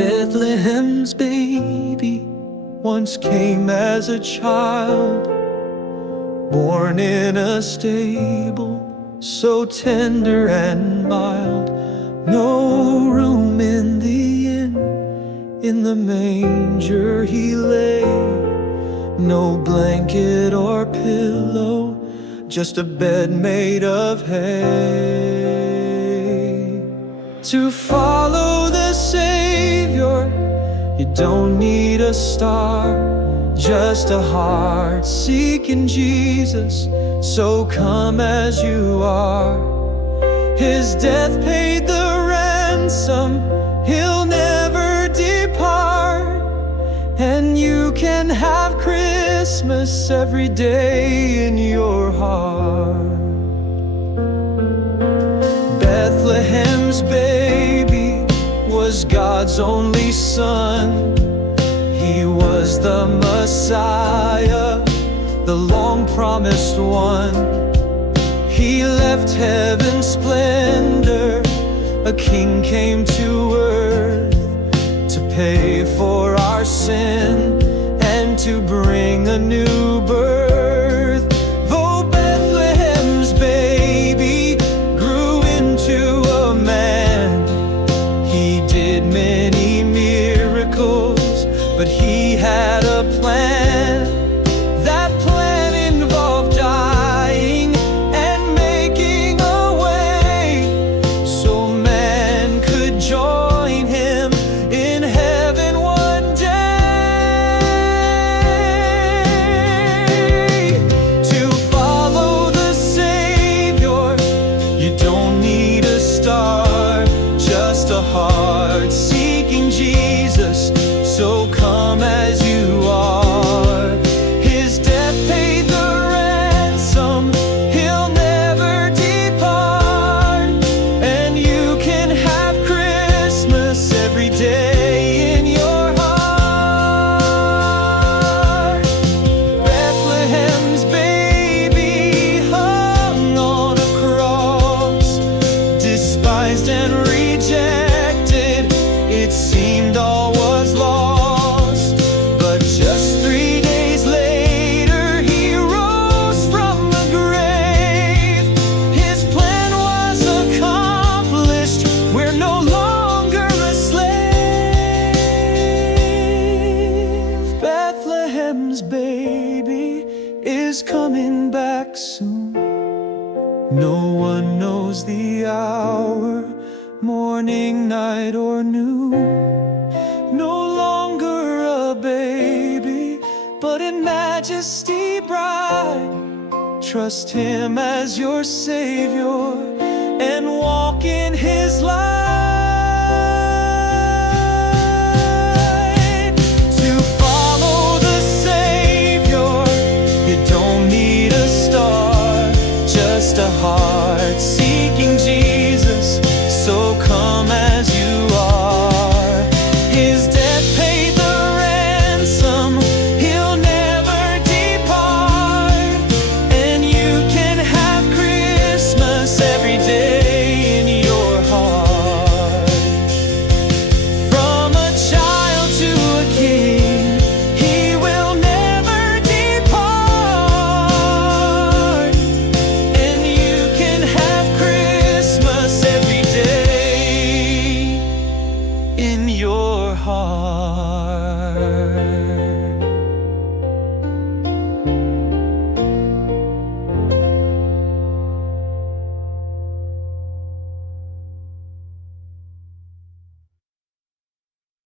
Bethlehem's baby once came as a child, born in a stable so tender and mild. No room in the inn, in the manger he lay. No blanket or pillow, just a bed made of hay. To follow the Savior, you don't need a star, just a heart seeking Jesus. So come as you are. His death paid the ransom, he'll never depart, and you can have Christmas every day in your heart. Bethlehem's baby was God's only son. He was the Messiah, the long-promised one. He left heaven's splendor, a king came to earth to pay for our sin and to bring a new birth. Though Bethlehem's baby grew into a man, he did many miracles, but he had a plan. That plan involved dying and making a way so man could join him in heaven one day. To follow the Savior, you don't need a star, just a heart seeking Jesus. So come as you are. His death paid the ransom, he'll never depart, and you can have Christmas every day in your heart. Bethlehem's baby hung on a cross, despised and rejected. It seemed all was lost, but just 3 days later he rose from the grave. His plan was accomplished, we're no longer a slave. Bethlehem's baby is coming back soon. No one knows the hour, morning, night, or noon. No longer a baby, but in majesty bright. Trust him as your Savior and walk in his light. To follow the Savior, you don't need a star, just a heart